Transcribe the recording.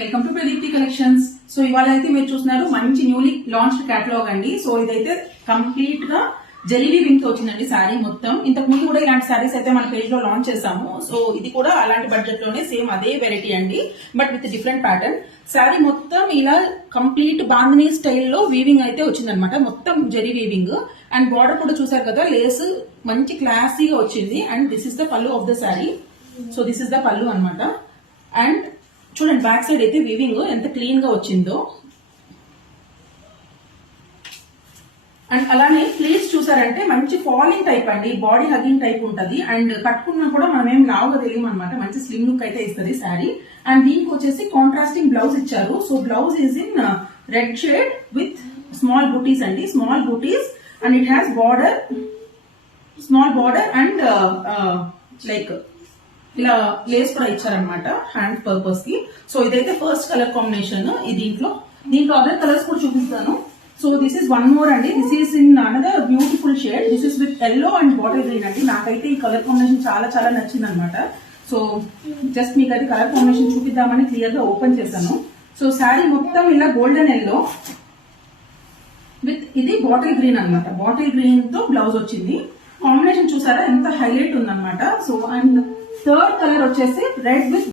Welcome to Pradeepti collections. So ఇవాళ అయితే మీరు చూస్తున్నారు మంచి న్యూలీ లాంచ్డ్ కేటలాగ్ అండి. సో ఇదైతే కంప్లీట్ గా జరీ వీవింగ్ తో వచ్చిందండి శారీ మొత్తం. ఇంతకు ముందు కూడా ఇలాంటి శారీస్ అయితే మన పేజ్ లో లాంచ్ చేసాము. సో ఇది కూడా అలాంటి బడ్జెట్ లోనే సేమ్ అదే వెరైటీ అండి, but with different pattern. Sari మొత్తం ఇలా కంప్లీట్ బాందినీ స్టైల్లో వీవింగ్ అయితే వచ్చిందనమాట, మొత్తం జరీ వీవింగ్. అండ్ బార్డర్ కూడా చూసారు కదా, లేస్ మంచి క్లాసీగా వచ్చింది. అండ్ దిస్ ఇస్ ద పల్లు of the sari. So this is the పల్లు అనమాట. అండ్ చూడండి బ్యాక్ సైడ్ అయితే వీవింగ్ ఎంత క్లీన్ గా వచ్చిందో. అండ్ అలానే ప్లీట్స్ చూసారంటే మంచి ఫాలింగ్ టైప్ అండి, బాడీ హగింగ్ టైప్ ఉంటది. అండ్ కట్టుకున్నా కూడా మనం ఏం లావుగా తెలియము అనమాట, మంచి స్లిమ్ లుక్ అయితే ఇస్తుంది శారీ. అండ్ దీనికి వచ్చేసి కాంట్రాస్టింగ్ బ్లౌజ్ ఇచ్చారు. So blouse is in red shade with small buttis అండి, small buttis. And it has border, small border and like ఇలా లేస్ కూడా ఇచ్చారనమాట హ్యాండ్ పర్పస్ కి. సో ఇదైతే ఫస్ట్ కలర్ కాంబినేషన్. దీంట్లో అదర్ కలర్స్ కూడా చూపిస్తాను. So this is one more అండి, this is in another beautiful shade. This is with yellow and bottle green అండి. నాకైతే ఈ కలర్ కాంబినేషన్ చాలా చాలా నచ్చింది అనమాట. సో జస్ట్ మీకు అయితే కలర్ కాంబినేషన్ చూపిద్దామని క్లియర్ గా ఓపెన్ చేశాను. సో శారీ మొత్తం ఇలా గోల్డెన్ ఎల్లో విత్ ఇది బాటిల్ గ్రీన్ అనమాట. బాటిల్ గ్రీన్ తో బ్లౌజ్ వచ్చింది. కాంబినేషన్ చూసారా ఎంత హైలైట్ ఉందన్నమాట. సో అండ్ థర్డ్ కలర్ వచ్చేసి రెడ్ విత్